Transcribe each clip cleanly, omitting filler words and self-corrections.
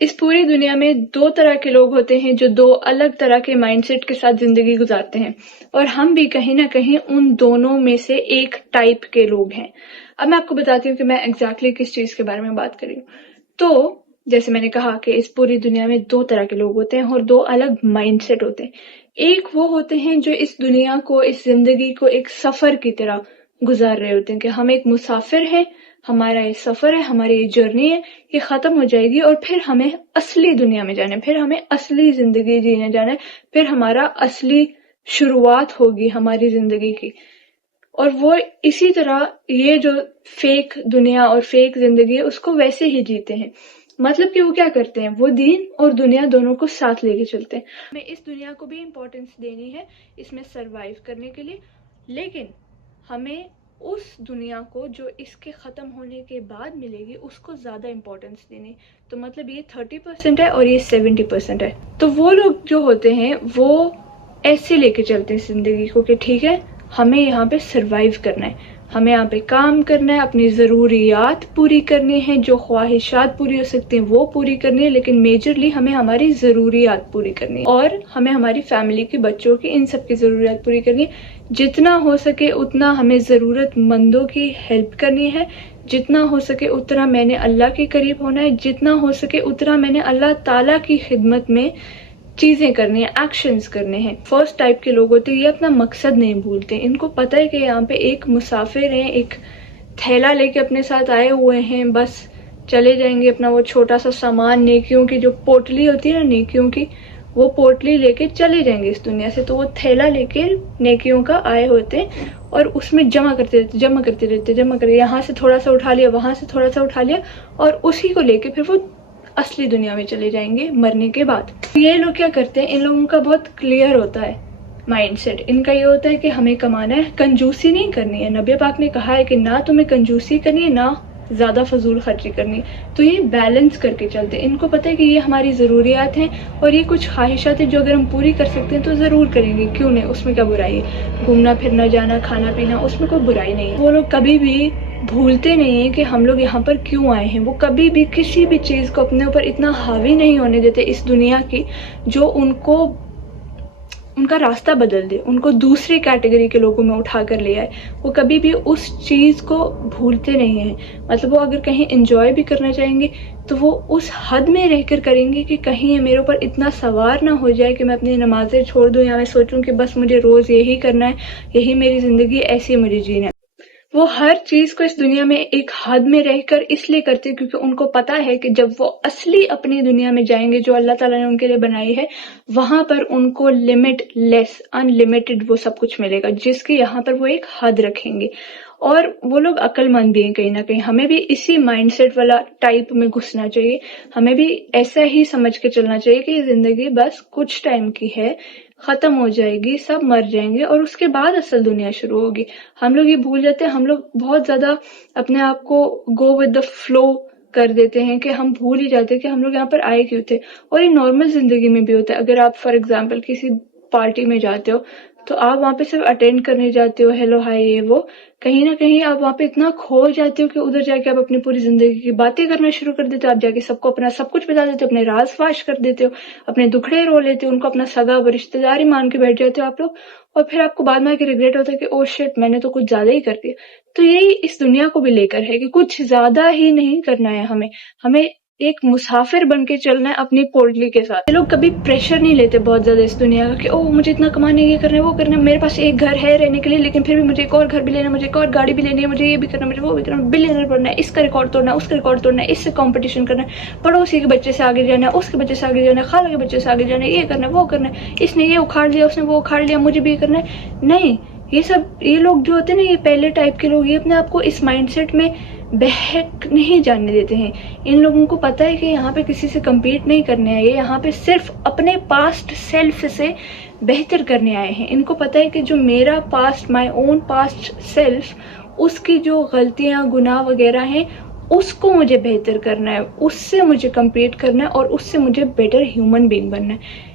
اس پوری دنیا میں دو طرح کے لوگ ہوتے ہیں جو دو الگ طرح کے مائنڈ سیٹ کے ساتھ زندگی گزارتے ہیں، اور ہم بھی کہیں نہ کہیں ان دونوں میں سے ایک ٹائپ کے لوگ ہیں۔ اب میں آپ کو بتاتی ہوں کہ میں ایگزیکٹلی کس چیز کے بارے میں بات کر رہی ہوں۔ تو جیسے میں نے کہا کہ اس پوری دنیا میں دو طرح کے لوگ ہوتے ہیں اور دو الگ مائنڈ سیٹ ہوتے ہیں۔ ایک وہ ہوتے ہیں جو اس دنیا کو، اس زندگی کو ایک سفر کی طرح گزار رہے ہوتے ہیں کہ ہم ایک مسافر ہیں، ہمارا یہ سفر ہے، ہماری یہ جرنی ہے، یہ ختم ہو جائے گی اور پھر ہمیں اصلی دنیا میں جانا ہے، پھر ہمیں اصلی زندگی جینے جانا ہے، پھر ہمارا اصلی شروعات ہوگی ہماری زندگی کی۔ اور وہ اسی طرح یہ جو فیک دنیا اور فیک زندگی ہے اس کو ویسے ہی جیتے ہیں۔ مطلب کہ وہ کیا کرتے ہیں، وہ دین اور دنیا دونوں کو ساتھ لے کے چلتے ہیں۔ ہمیں اس دنیا کو بھی امپورٹنس دینی ہے اس میں سروائیو کرنے کے لیے، لیکن ہمیں اس دنیا کو جو اس کے ختم ہونے کے بعد ملے گی اس کو زیادہ امپورٹنس دینی۔ تو مطلب یہ 30% ہے اور یہ 70% ہے۔ تو وہ لوگ جو ہوتے ہیں وہ ایسے لے کے چلتے ہیں زندگی کو کہ ٹھیک ہے، ہمیں یہاں پہ سروائیو کرنا ہے، ہمیں یہاں پہ کام کرنا ہے، اپنی ضروریات پوری کرنی ہے، جو خواہشات پوری ہو سکتی ہیں وہ پوری کرنی ہے، لیکن میجرلی ہمیں ہماری ضروریات پوری کرنی ہے اور ہمیں ہماری فیملی کے بچوں کی ان سب کی ضروریات پوری کرنی ہے۔ جتنا ہو سکے اتنا ہمیں ضرورت مندوں کی ہیلپ کرنی ہے، جتنا ہو سکے اتنا میں نے اللہ کے قریب ہونا ہے، جتنا ہو سکے اتنا میں نے اللہ تعالیٰ کی خدمت میں چیزیں کرنی ہیں، ایکشنز کرنے ہیں۔ فرسٹ ٹائپ کے لوگ ہوتے ہیں یہ اپنا مقصد نہیں بھولتے، ان کو پتہ ہے کہ یہاں پہ ایک مسافر ہیں، ایک تھیلا لے کے اپنے ساتھ آئے ہوئے ہیں، بس چلے جائیں گے، اپنا وہ چھوٹا سا سامان، نیکیوں کی جو پوٹلی ہوتی ہے نا نیکیوں کی، وہ پوٹلی لے کے چلے جائیں گے اس دنیا سے۔ تو وہ تھیلا لے کے نیکیوں کا آئے ہوتے ہیں اور اس میں جمع کرتے رہتے، یہاں سے تھوڑا سا اٹھا لیا، وہاں سے تھوڑا سا اٹھا لیا، اور اسی کو لے کے پھر وہ اصلی دنیا میں چلے جائیں گے مرنے کے بعد۔ یہ لوگ کیا کرتے ہیں، ان لوگوں کا بہت کلیئر ہوتا ہے مائنڈ سیٹ، ان کا یہ ہوتا ہے کہ ہمیں کمانا ہے، کنجوسی نہیں کرنی ہے۔ نبی پاک نے کہا ہے کہ نہ تمہیں کنجوسی کرنی ہے، نہ زیادہ فضول خرچی کرنی ہے۔ تو یہ بیلنس کر کے چلتے ہیں، ان کو پتہ ہے کہ یہ ہماری ضروریات ہیں اور یہ کچھ خواہشات ہیں جو اگر ہم پوری کر سکتے ہیں تو ضرور کریں گے، کیوں نہیں، اس میں کیا برائی ہے۔ گھومنا پھرنا، جانا، کھانا پینا، اس میں کوئی برائی نہیں ہے۔ وہ لوگ کبھی بھی بھولتے نہیں ہیں کہ ہم لوگ یہاں پر کیوں آئے ہیں، وہ کبھی بھی کسی بھی چیز کو اپنے اوپر اتنا حاوی نہیں ہونے دیتے اس دنیا کی جو ان کا راستہ بدل دے، ان کو دوسری کیٹیگری کے لوگوں میں اٹھا کر لے آئے۔ وہ کبھی بھی اس چیز کو بھولتے نہیں ہیں، مطلب وہ اگر کہیں انجوائے بھی کرنا چاہیں گے تو وہ اس حد میں رہ کر کریں گے کہ کہیں یہ میرے اوپر اتنا سوار نہ ہو جائے کہ میں اپنی نمازیں چھوڑ دوں یا میں سوچوں کہ بس مجھے روز یہی کرنا ہے، یہی میری زندگی، ایسی مجھے جینا ہے۔ وہ ہر چیز کو اس دنیا میں ایک حد میں رہ کر اس لیے کرتے ہیں کیونکہ ان کو پتا ہے کہ جب وہ اصلی اپنی دنیا میں جائیں گے جو اللہ تعالیٰ نے ان کے لیے بنائی ہے، وہاں پر ان کو لمٹ لیس، ان لمیٹڈ وہ سب کچھ ملے گا، جس کی یہاں پر وہ ایک حد رکھیں گے۔ اور وہ لوگ عقل مند بھی ہیں کہیں نہ کہیں، ہمیں بھی اسی مائنڈ سیٹ والا ٹائپ میں گھسنا چاہیے، ہمیں بھی ایسا ہی سمجھ کے چلنا چاہیے کہ یہ زندگی بس کچھ ٹائم کی ہے، ختم ہو جائے گی، سب مر جائیں گے اور اس کے بعد اصل دنیا شروع ہوگی۔ ہم لوگ یہ بھول جاتے ہیں، ہم لوگ بہت زیادہ اپنے آپ کو گو ود دا فلو کر دیتے ہیں کہ ہم بھول ہی جاتے ہیں کہ ہم لوگ یہاں پر آئے کیوں تھے۔ اور یہ نارمل زندگی میں بھی ہوتا ہے، اگر آپ فار ایگزامپل کسی پارٹی میں جاتے ہو تو آپ وہاں پہ صرف اٹینڈ کرنے جاتے ہو، ہیلو ہائی یہ وہ، کہیں نہ کہیں آپ وہاں پہ اتنا کھو جاتے ہو کہ ادھر جا کے آپ اپنی پوری زندگی کی باتیں کرنا شروع کر دیتے ہو، آپ جا کے سب کو اپنا سب کچھ بتا دیتے ہو، اپنے راز فاش کر دیتے ہو، اپنے دکھڑے رو لیتے ہو، ان کو اپنا سگا و رشتہ داری مان کے بیٹھ جاتے ہو آپ لوگ، اور پھر آپ کو بعد میں آ کے ریگریٹ ہوتا ہے کہ او شٹ میں نے تو کچھ زیادہ ہی کر دیا۔ تو یہی اس دنیا کو بھی لے کر ہے کہ کچھ زیادہ ہی نہیں کرنا ہے، ہمیں ایک مسافر بن کے چلنا ہے اپنی پورٹلی کے ساتھ۔ یہ لوگ کبھی پریشر نہیں لیتے بہت زیادہ اس دنیا کا کہ او مجھے اتنا کمانا ہے، یہ کرنا ہے، وہ کرنا ہے، میرے پاس ایک گھر ہے رہنے کے لیے لیکن پھر بھی مجھے ایک اور گھر بھی لینا ہے، مجھے ایک اور گاڑی بھی لینی ہے، مجھے یہ بھی کرنا ہے، مجھے وہ بھی کرنا ہے، بلینئر بننا ہے، اس کا ریکارڈ توڑنا ہے، اس کا ریکارڈ توڑنا ہے، اس سے کمپٹیشن کرنا ہے، پڑوسی کے بچے سے آگے جانا ہے، اس کے بچے سے آگے جانا ہے، خالہ کے بچے سے آگے جانا ہے، یہ کرنا ہے، وہ کرنا ہے، اس نے یہ اکھاڑ لیا، اس نے وہ اکھاڑ لیا، مجھے بھی یہ کرنا ہے۔ نہیں، یہ لوگ جو ہوتے ہیں نا، یہ پہلے ٹائپ کے لوگ، یہ اپنے آپ کو اس مائنڈ سیٹ میں بہک نہیں جاننے دیتے ہیں۔ ان لوگوں کو پتہ ہے کہ یہاں پہ کسی سے کمپیٹ نہیں کرنے آئے، یہاں پہ صرف اپنے پاسٹ سیلف سے بہتر کرنے آئے ہیں۔ ان کو پتہ ہے کہ جو میرا پاسٹ، مائی اون پاسٹ سیلف، اس کی جو غلطیاں، گناہ وغیرہ ہیں، اس کو مجھے بہتر کرنا ہے، اس سے مجھے کمپیٹ کرنا ہے اور اس سے مجھے بیٹر ہیومن بینگ بننا ہے۔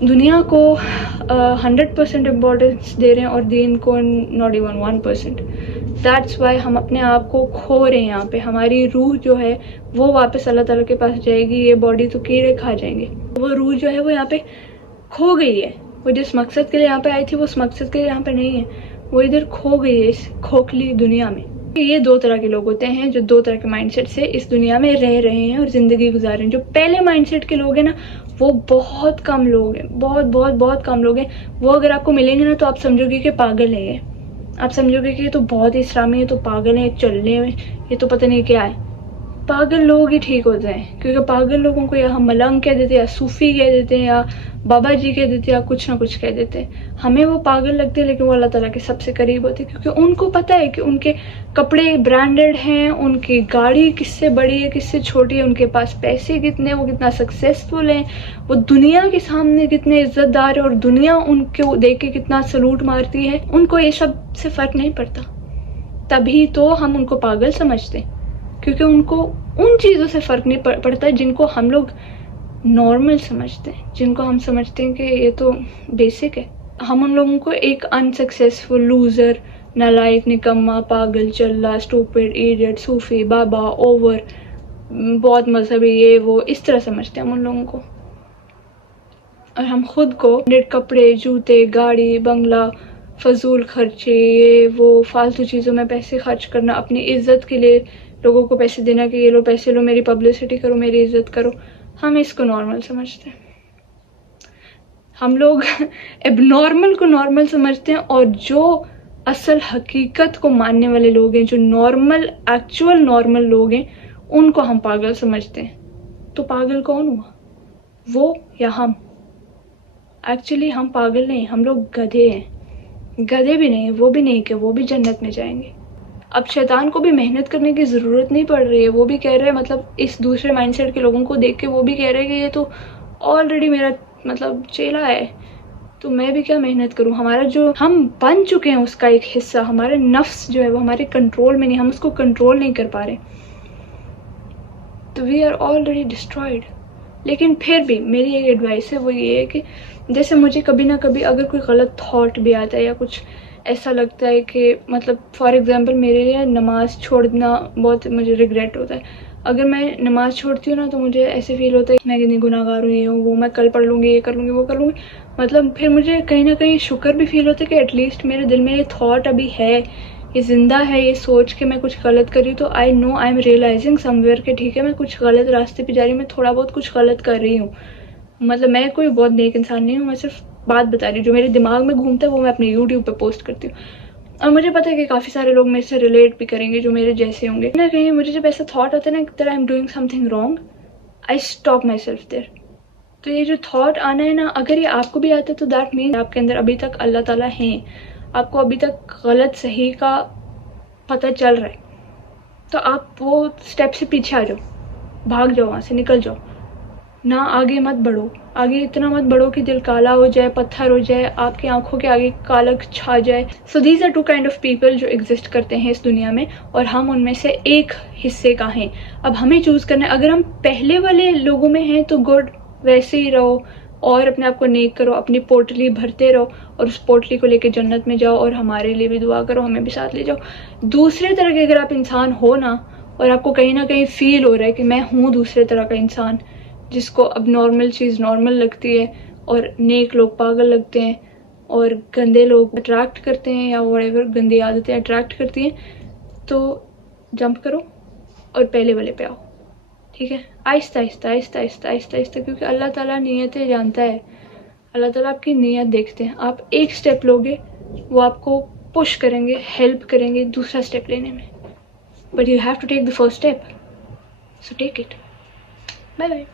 دنیا کو 100% امپورٹنس دے رہے ہیں اور دین کو not even 1%. دیٹس وائی ہم اپنے آپ کو کھو رہے ہیں یہاں پہ. ہماری روح جو ہے وہ واپس اللہ تعالیٰ کے پاس جائے گی. یہ باڈی تو کیڑے کھا جائیں گے. وہ روح جو ہے وہ یہاں پہ کھو گئی ہے. وہ جس مقصد کے لیے یہاں پہ آئی تھی وہ اس مقصد کے لیے یہاں پہ نہیں ہے. وہ ادھر کھو گئی ہے اس کھوکھلی دنیا میں. یہ دو طرح کے لوگ ہوتے ہیں جو دو طرح کے مائنڈ سیٹ سے اس دنیا میں رہ رہے ہیں اور زندگی گزار رہے ہیں. جو پہلے مائنڈ سیٹ کے لوگ ہیں نا وہ بہت کم لوگ ہیں. بہت بہت بہت کم لوگ ہیں. وہ اگر آپ کو ملیں گے نا تو آپ سمجھو گے کہ پاگل ہے یہ. آپ سمجھو گے کہ یہ تو بہت ہی اسلامی ہے, تو پاگل ہے چلنے میں, یہ تو پتہ نہیں کیا ہے. پاگل لوگ ہی ٹھیک ہوتے ہیں, کیونکہ پاگل لوگوں کو یا ہم ملنگ کہہ دیتے ہیں, یا صوفی کہہ دیتے ہیں, یا بابا جی کہہ دیتے ہیں, یا کچھ نہ کچھ کہہ دیتے ہیں. ہمیں وہ پاگل لگتے ہیں لیکن وہ اللہ تعالیٰ کے سب سے قریب ہوتے ہیں, کیونکہ ان کو پتہ ہے کہ ان کے کپڑے برانڈڈ ہیں, ان کی گاڑی کس سے بڑی ہے کس سے چھوٹی ہے, ان کے پاس پیسے کتنے, وہ کتنا سکسیسفل ہیں, وہ دنیا کے سامنے کتنے عزت دار ہیں, اور دنیا ان کو دیکھ کے کتنا سلوٹ مارتی ہے. ان کو یہ سب سے فرق نہیں پڑتا. تبھی تو ہم ان کو پاگل سمجھتے ہیں, کیونکہ ان کو ان چیزوں سے فرق نہیں پڑتا جن کو ہم لوگ نارمل سمجھتے ہیں, جن کو ہم سمجھتے ہیں کہ یہ تو بیسک ہے. ہم ان لوگوں کو ایک انسکسیسفل, لوزر, نالائق, نکما, پاگل, چلا, اسٹوپڈ, ایڈیٹ, صوفی, بابا, اوور, بہت مذہبی, یہ وہ, اس طرح سمجھتے ہیں ہم ان لوگوں کو. اور ہم خود کو کپڑے, جوتے, گاڑی, بنگلہ, فضول خرچے, یہ وہ فالتو چیزوں میں پیسے خرچ کرنا, اپنی عزت کے لیے لوگوں کو پیسے دینا کہ یہ لو پیسے لو, میری پبلسٹی کرو, میری عزت کرو, ہم اس کو نارمل سمجھتے ہیں. ہم لوگ اب نارمل کو نارمل سمجھتے ہیں, اور جو اصل حقیقت کو ماننے والے لوگ ہیں, جو نارمل ایکچوئل نارمل لوگ ہیں, ان کو ہم پاگل سمجھتے ہیں. تو پاگل کون ہوا, وہ یا ہم؟ ایکچولی ہم پاگل نہیں, ہم لوگ گدھے ہیں. گدھے بھی نہیں, وہ بھی نہیں کہ وہ بھی جنت میں جائیں گے. اب شیطان کو بھی محنت کرنے کی ضرورت نہیں پڑ رہی ہے. وہ بھی کہہ رہے ہیں, مطلب اس دوسرے مائنڈ سیٹ کے لوگوں کو دیکھ کے وہ بھی کہہ رہے ہیں کہ یہ تو آلریڈی میرا مطلب چیلا ہے, تو میں بھی کیا محنت کروں. ہمارا جو ہم بن چکے ہیں اس کا ایک حصہ, ہمارے نفس جو ہے وہ ہمارے کنٹرول میں نہیں, ہم اس کو کنٹرول نہیں کر پا رہے. تو وی آر آلریڈی ڈسٹرائڈ. لیکن پھر بھی میری ایک ایڈوائس ہے, وہ یہ ہے کہ جیسے مجھے کبھی نہ کبھی اگر کوئی غلط تھاٹ بھی آتا ہے یا کچھ ایسا لگتا ہے کہ مطلب فار ایگزامپل میرے لیے نماز چھوڑنا بہت مجھے ریگریٹ ہوتا ہے. اگر میں نماز چھوڑتی ہوں نا تو مجھے ایسے فیل ہوتا ہے کہ میں کتنی گناہ گار ہوئی ہوں, وہ میں کل پڑھ لوں گی, یہ کر لوں گی, وہ کر لوں گی. مطلب پھر مجھے کہیں نہ کہیں شکر بھی فیل ہوتا ہے کہ ایٹ لیسٹ میرے دل میں یہ تھاٹ ابھی ہے, یہ زندہ ہے, یہ سوچ کے میں کچھ غلط کر رہی ہوں تو I know I am realising somewhere کہ ٹھیک ہے میں کچھ غلط راستے پہ جا رہی ہوں, میں تھوڑا بہت کچھ غلط کر رہی ہوں. مطلب میں کوئی بہت نیک انسان نہیں ہوں, میں صرف بات بتا رہی ہوں, جو میرے دماغ میں گھومتا ہے وہ میں اپنے یوٹیوب پہ پوسٹ کرتی ہوں. اور مجھے پتا ہے کہ کافی سارے لوگ میرے سے ریلیٹ بھی کریں گے جو میرے جیسے ہوں گے. نہ کہیں مجھے جب ایسا تھاٹ آتا ہے نا کہ I am doing some thing wrong, I stop my self دیر. تو یہ جو تھاٹ آنا ہے نا, اگر یہ آپ کو بھی آتا ہے تو دیٹ مین آپ کے اندر ابھی تک اللہ تعالیٰ ہیں, آپ کو ابھی تک غلط صحیح کا پتہ چل رہا ہے. تو آپ وہ اسٹیپ سے پیچھے آ جاؤ, بھاگ جاؤ وہاں سے, نکل جاؤ, نہ آگے مت بڑھو. آگے اتنا مت بڑھو کہ دل کالا ہو جائے, پتھر ہو جائے, آپ کی آنکھوں کے آگے کالک چھا جائے. So these are two kind of people جو ایگزسٹ کرتے ہیں اس دنیا میں, اور ہم ان میں سے ایک حصے کا ہیں. اب ہمیں چوز کرنا ہے. اگر ہم پہلے والے لوگوں میں ہیں تو گڈ, ویسے ہی رہو اور اپنے آپ کو نیک کرو, اپنی پوٹلی بھرتے رہو اور اس پوٹلی کو لے کے جنت میں جاؤ, اور ہمارے لیے بھی دعا کرو, ہمیں بھی ساتھ لے جاؤ. دوسرے طرح کے اگر آپ انسان ہو نا, اور آپ کو کہیں نہ کہیں فیل ہو رہا ہے کہ میں ہوں دوسرے طرح کا انسان جس کو اب نارمل چیز نارمل لگتی ہے, اور نیک لوگ پاگل لگتے ہیں, اور گندے لوگ اٹریکٹ کرتے ہیں, یا whatever گندی عادتیں اٹریکٹ کرتی ہیں, تو جمپ کرو اور پہلے والے پہ آؤ. ٹھیک ہے, آہستہ آہستہ آہستہ آہستہ آہستہ آہستہ, کیونکہ اللہ تعالیٰ نیتیں جانتا ہے. اللہ تعالیٰ آپ کی نیت دیکھتے ہیں. آپ ایک اسٹیپ لوگے, وہ آپ کو پش کریں گے, ہیلپ کریں گے دوسرا اسٹیپ لینے میں. But you have to take the first step, so take it. Bye bye.